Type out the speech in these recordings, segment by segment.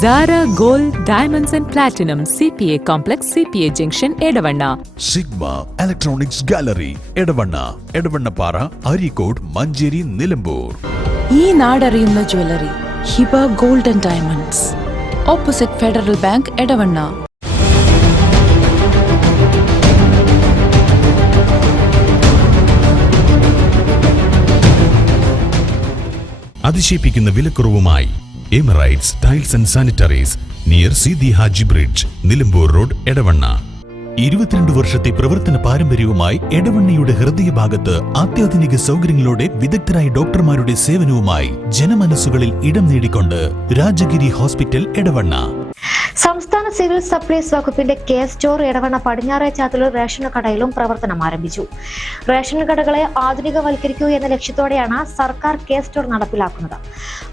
Zara Gold Diamonds and Platinum CPA Complex CPA Junction Edavanna. Sigma Electronics Gallery Edavanna Edavannapara Arikod Manjeri Nilambur. ഈ നാടറിയുന്ന jewellery Hiba gold and diamonds, opposite federal bank, Edavanna. അതിശയിപ്പിക്കുന്ന വിലക്കുറവുമായി Emirates tiles and sanitaries near Seethi Haji bridge, Nilambur road, Edavanna. 22 വർഷത്തെ പ്രവർത്തന പാരമ്പര്യവുമായി എടവണ്ണയുടെ ഹൃദയഭാഗത്ത് അത്യാധുനിക സൗകര്യങ്ങളോടെ വിദഗ്ധരായ ഡോക്ടർമാരുടെ സേവനവുമായി ജനമനസ്സുകളിൽ ഇടം നേടിക്കൊണ്ട് രാജഗിരി ഹോസ്പിറ്റൽ, എടവണ്ണ. സംസ്ഥാന സിവിൽ സപ്ലൈസ് വകുപ്പിന്റെ കേസ് സ്റ്റോർ എടവണ്ണ പടിഞ്ഞാറേ ചാത്തലൂർ റേഷൻ കടയിലും പ്രവർത്തനം ആരംഭിച്ചു. റേഷൻ കടകളെ ആധുനികവൽക്കരിക്കൂ എന്ന ലക്ഷ്യത്തോടെയാണ് സർക്കാർ കേസ് സ്റ്റോർ നടപ്പിലാക്കുന്നത്.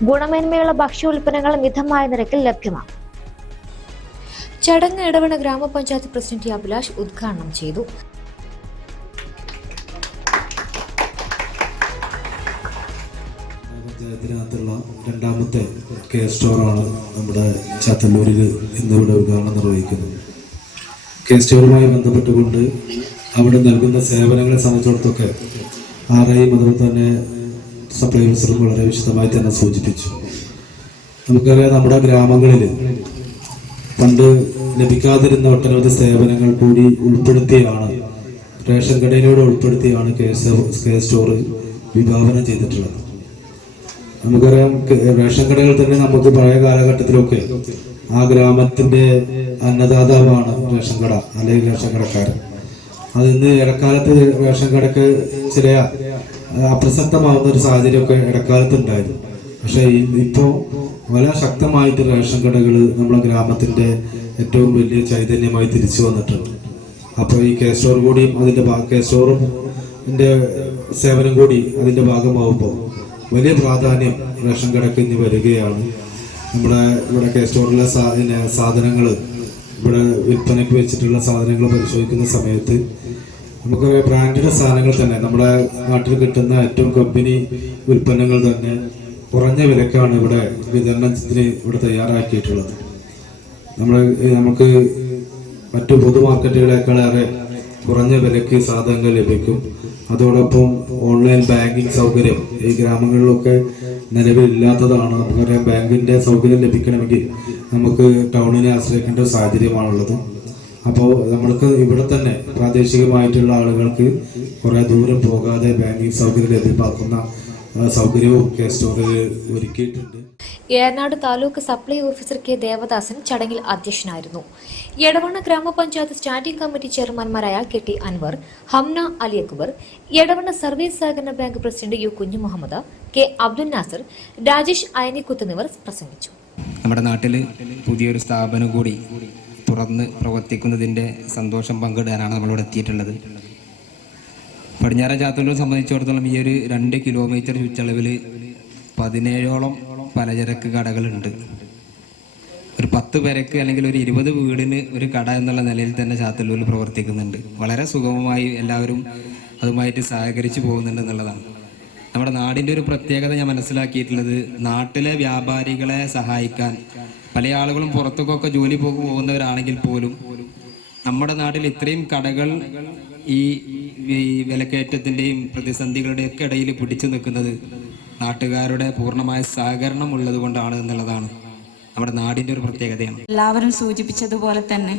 ഗുണമേന്മയുള്ള ഭക്ഷ്യോൽപ്പന്നങ്ങൾ മിതമായ നിരക്കിൽ ലഭ്യമാണ്. ചടങ്ങ് എടവണ്ണ ഗ്രാമപഞ്ചായത്ത് പ്രസിഡന്റ് അഭിലാഷ് ഉദ്ഘാടനം ചെയ്തു. പഞ്ചായത്തിനകത്തുള്ള രണ്ടാമത്തെ കേസ് സ്റ്റോറാണ് നമ്മുടെ ചാത്തല്ലൂരിൽ ഇന്നിവിടെ ഉദ്ഘാടനം നിർവഹിക്കുന്നത്. കേസ് സ്റ്റോറുമായി ബന്ധപ്പെട്ടുകൊണ്ട് അവിടെ നൽകുന്ന സേവനങ്ങളെ സംബന്ധിച്ചിടത്തൊക്കെ ആരെയും അതുപോലെ തന്നെ സപ്ലൈ ഓഫീസറും വളരെ വിശദമായി തന്നെ സൂചിപ്പിച്ചു. നമുക്കറിയാം, നമ്മുടെ ഗ്രാമങ്ങളിൽ പണ്ട് ലഭിക്കാതിരുന്ന ഒട്ടനവധി സേവനങ്ങൾ കൂടി ഉൾപ്പെടുത്തിയാണ്, റേഷൻ കടയിലൂടെ ഉൾപ്പെടുത്തിയാണ് കേസ് സ്റ്റോർ വിഭാവനം ചെയ്തിട്ടുള്ളത്. നമുക്കറിയാം, റേഷൻ കടകൾ തന്നെ നമുക്ക് പഴയ കാലഘട്ടത്തിലൊക്കെ ആ ഗ്രാമത്തിന്റെ അന്നദാതാവാണ് റേഷൻ കട അല്ലെങ്കിൽ റേഷൻ കടക്കാരൻ. അതിന്ന് ഇടക്കാലത്ത് റേഷൻ കടക്ക് ചില അപ്രസക്തമാവുന്ന ഒരു സാഹചര്യമൊക്കെ ഇടക്കാലത്ത് ഉണ്ടായിരുന്നു. പക്ഷെ ഇപ്പോൾ വളരെ ശക്തമായിട്ട് റേഷൻ കടകൾ നമ്മുടെ ഗ്രാമത്തിന്റെ ഏറ്റവും വലിയ ചൈതന്യമായി തിരിച്ചു വന്നിട്ടുണ്ട്. അപ്പോൾ ഈ കേസ് സ്റ്റോർ കൂടി അതിന്റെ കേസ് സ്റ്റോറിന്റെ സേവനം കൂടി അതിന്റെ ഭാഗമാവുമ്പോൾ വലിയ പ്രാധാന്യം റേഷൻ കടക്ക് ഇനി വരികയാണ്. നമ്മുടെ ഇവിടെ കേസ് സ്റ്റോറിലെ സാധനങ്ങൾ, ഇവിടെ വിൽപ്പനയ്ക്ക് വെച്ചിട്ടുള്ള സാധനങ്ങൾ പരിശോധിക്കുന്ന സമയത്ത് നമുക്കറിയാം, ബ്രാൻഡഡ് സാധനങ്ങൾ തന്നെ നമ്മുടെ നാട്ടിൽ കിട്ടുന്ന ഏറ്റവും കമ്പനി ഉൽപ്പന്നങ്ങൾ തന്നെ കുറഞ്ഞ വിലക്കാണ് ഇവിടെ വിതരണത്തിന് ഇവിടെ തയ്യാറാക്കിയിട്ടുള്ളത്. നമുക്ക് മറ്റു പൊതു മാർക്കറ്റുകളെക്കാളേറെ കുറഞ്ഞ വിലയ്ക്ക് സാധനങ്ങൾ ലഭിക്കും. അതോടൊപ്പം ഓൺലൈൻ ബാങ്കിങ് സൗകര്യം ഈ ഗ്രാമങ്ങളിലൊക്കെ നിലവിലില്ലാത്തതാണ്. നമുക്കറിയാം, ബാങ്കിന്റെ സൗകര്യം ലഭിക്കണമെങ്കിൽ നമുക്ക് ടൗണിനെ ആശ്രയിക്കേണ്ട ഒരു സാഹചര്യമാണുള്ളത്. അപ്പോൾ നമ്മൾക്ക് ഇവിടെ തന്നെ പ്രാദേശികമായിട്ടുള്ള ആളുകൾക്ക് കുറെ ദൂരം പോകാതെ ബാങ്കിങ് സൗകര്യം ലഭ്യമാക്കുന്ന സൗകര്യവും കേസ് സ്റ്റോറിൽ ഒരുക്കിയിട്ടുണ്ട്. Eranad taluk supply officer K Devadasan ചടങ്ങിൽ അധ്യക്ഷനായിരുന്നു. എടവണ്ണ ഗ്രാമപഞ്ചായത്ത് സ്റ്റാൻഡിംഗ് കമ്മിറ്റി ചെയർമാൻമാരായ K T Anwar, Hamna Ali Akbar, Edavanna service സഹകരണ bank president U Kunju Muhammad, K Abdul Nasar, Rajesh Ayanikuth എന്നിവർ പ്രസംഗിച്ചു. നമ്മുടെ നാട്ടിൽ പുതിയൊരു സ്ഥാപനം കൂടി തുറന്ന് പ്രവർത്തിക്കുന്നതിന്റെ സന്തോഷം പങ്കിടാനാണ് നമ്മളിവിടെ എത്തിയിട്ടുള്ളത്. പടിഞ്ഞാറൻ ചാത്തല്ലൂർ സംബന്ധിച്ചിടത്തോളം ഈ ഒരു 2 കിലോമീറ്റർ ചുറ്റളവിൽ 17ഓളം പലചരക്ക് കടകളുണ്ട്. ഒരു 10 പേർക്ക് അല്ലെങ്കിൽ ഒരു 20 വീടിന് ഒരു കട എന്നുള്ള നിലയിൽ തന്നെ ചാത്തല്ലൂരിൽ പ്രവർത്തിക്കുന്നുണ്ട്. വളരെ സുഗമമായി എല്ലാവരും അതുമായിട്ട് സഹകരിച്ചു പോകുന്നുണ്ട് എന്നുള്ളതാണ് നമ്മുടെ നാടിൻ്റെ ഒരു പ്രത്യേകത. ഞാൻ മനസ്സിലാക്കിയിട്ടുള്ളത്, നാട്ടിലെ വ്യാപാരികളെ സഹായിക്കാൻ പല ആളുകളും പുറത്തേക്കൊക്കെ ജോലി പോകുന്നവരാണെങ്കിൽ പോലും നമ്മുടെ നാട്ടിൽ ഇത്രയും കടകൾ ഈ വിലക്കയറ്റത്തിൻ്റെയും പ്രതിസന്ധികളുടെയും ഒക്കെ ഇടയിൽ പിടിച്ചു നിൽക്കുന്നത് നാട്ടുകാരുടെ പൂർണ്ണമായ സഹകരണം ഉള്ളത് കൊണ്ടാണ് എന്നുള്ളതാണ് നമ്മുടെ നാടിൻ്റെ ഒരു പ്രത്യേകതയാണ്. എല്ലാവരും സൂചിപ്പിച്ചതുപോലെ തന്നെ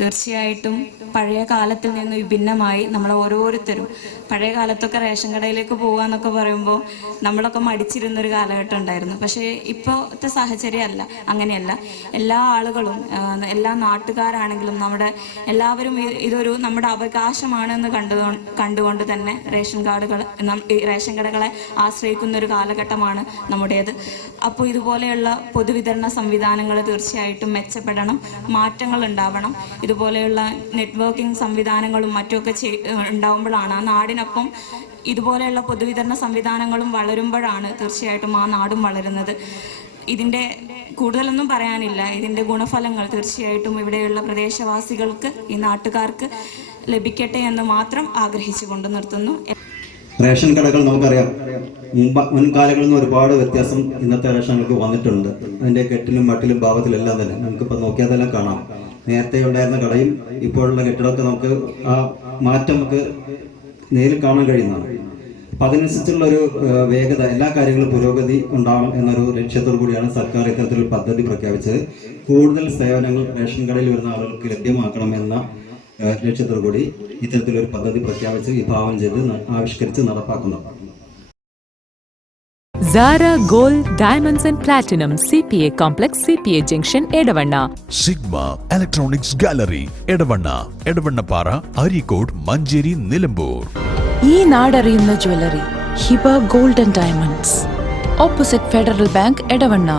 തീർച്ചയായിട്ടും പഴയ കാലത്തിൽ നിന്ന് വിഭിന്നമായി നമ്മൾ ഓരോരുത്തരും, പഴയ കാലത്തൊക്കെ റേഷൻ കടയിലേക്ക് പോകാന്നൊക്കെ പറയുമ്പോൾ നമ്മളൊക്കെ മടിച്ചിരുന്നൊരു കാലഘട്ടം ഉണ്ടായിരുന്നു. പക്ഷേ ഇപ്പോഴത്തെ സാഹചര്യമല്ല, അങ്ങനെയല്ല. എല്ലാ ആളുകളും, എല്ലാ നാട്ടുകാരാണെങ്കിലും നമ്മുടെ എല്ലാവരും ഇതൊരു നമ്മുടെ അവകാശമാണെന്ന് കണ്ടുകൊണ്ട് തന്നെ റേഷൻ കടകളെ ആശ്രയിക്കുന്ന ഒരു കാലഘട്ടമാണ് നമ്മുടേത്. അപ്പോൾ ഇതുപോലെയുള്ള പൊതുവിതരണ സംവിധാനങ്ങൾ തീർച്ചയായിട്ടും മെച്ചപ്പെടണം, മാറ്റങ്ങൾ ഉണ്ടാവണം. ഇതുപോലെയുള്ള നെറ്റ്വർക്കിംഗ് സംവിധാനങ്ങളും മറ്റുമൊക്കെ ഉണ്ടാവുമ്പോഴാണ് ആ നാടിനൊപ്പം ഇതുപോലെയുള്ള പൊതുവിതരണ സംവിധാനങ്ങളും വളരുമ്പോഴാണ് തീർച്ചയായിട്ടും ആ നാടും വളരുന്നത്. ഇതിൻ്റെ കൂടുതലൊന്നും പറയാനില്ല. ഇതിൻ്റെ ഗുണഫലങ്ങൾ തീർച്ചയായിട്ടും ഇവിടെയുള്ള പ്രദേശവാസികൾക്ക്, ഈ നാട്ടുകാർക്ക് ലഭിക്കട്ടെ എന്ന് മാത്രം ആഗ്രഹിച്ചുകൊണ്ട് നിർത്തുന്നു. റേഷൻ കടകൾ നമുക്കറിയാം, മുൻകാലങ്ങളിൽ നിന്ന് ഒരുപാട് വ്യത്യാസം ഇന്നത്തെ റേഷനുകൾക്ക് വന്നിട്ടുണ്ട്. അതിൻ്റെ കെട്ടിലും മട്ടിലും ഭാവത്തിലെല്ലാം തന്നെ നമുക്കിപ്പോൾ നോക്കിയാതെല്ലാം കാണാം. നേരത്തെ ഉണ്ടായിരുന്ന കടയും ഇപ്പോഴുള്ള കെട്ടിടമൊക്കെ നമുക്ക് ആ മാറ്റം നമുക്ക് നേരിൽ കാണാൻ കഴിയുന്നതാണ്. അപ്പം അതിനനുസരിച്ചുള്ള ഒരു വേഗത, എല്ലാ കാര്യങ്ങളും പുരോഗതി ഉണ്ടാവണം എന്നൊരു ലക്ഷ്യത്തോടു കൂടിയാണ് സർക്കാർ ഇത്തരത്തിലൊരു പദ്ധതി പ്രഖ്യാപിച്ചത്. കൂടുതൽ സേവനങ്ങൾ റേഷൻ കടയിൽ വരുന്ന ആളുകൾക്ക് ലഭ്യമാക്കണം എന്ന ലക്ഷ്യത്തോടു കൂടി ഇത്തരത്തിലൊരു പദ്ധതി പ്രഖ്യാപിച്ച് വിഭാവനം ചെയ്ത് ആവിഷ്കരിച്ച് നടപ്പാക്കുന്നതാണ്. Zara Gold Diamonds and Platinum CPA Complex CPA Junction Edavanna. Sigma Electronics Gallery Edavannappara, Areekode, Manjeri, Nilambur. ഈ നാടറിയുന്ന jewellery Hiba gold and diamonds, opposite federal bank, Edavanna.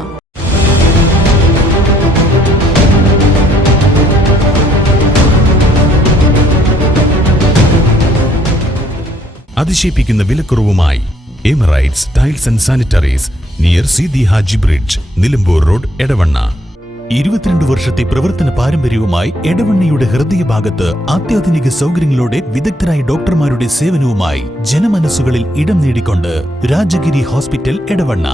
അതിശയിപ്പിക്കുന്ന വിലക്കുറവുമായി Emirates tiles and sanitaries near Seethi Haji bridge, Nilambur road, Edavanna. 22 വർഷത്തെ പ്രവർത്തന പാരമ്പര്യവുമായി എടവണ്ണയുടെ ഹൃദയഭാഗത്ത് അത്യാധുനിക സൗകര്യങ്ങളോടെ വിദഗ്ധരായ ഡോക്ടർമാരുടെ സേവനവുമായി ജനമനസ്സുകളിൽ ഇടം നേടിക്കൊണ്ട് രാജഗിരി ഹോസ്പിറ്റൽ, എടവണ്ണ.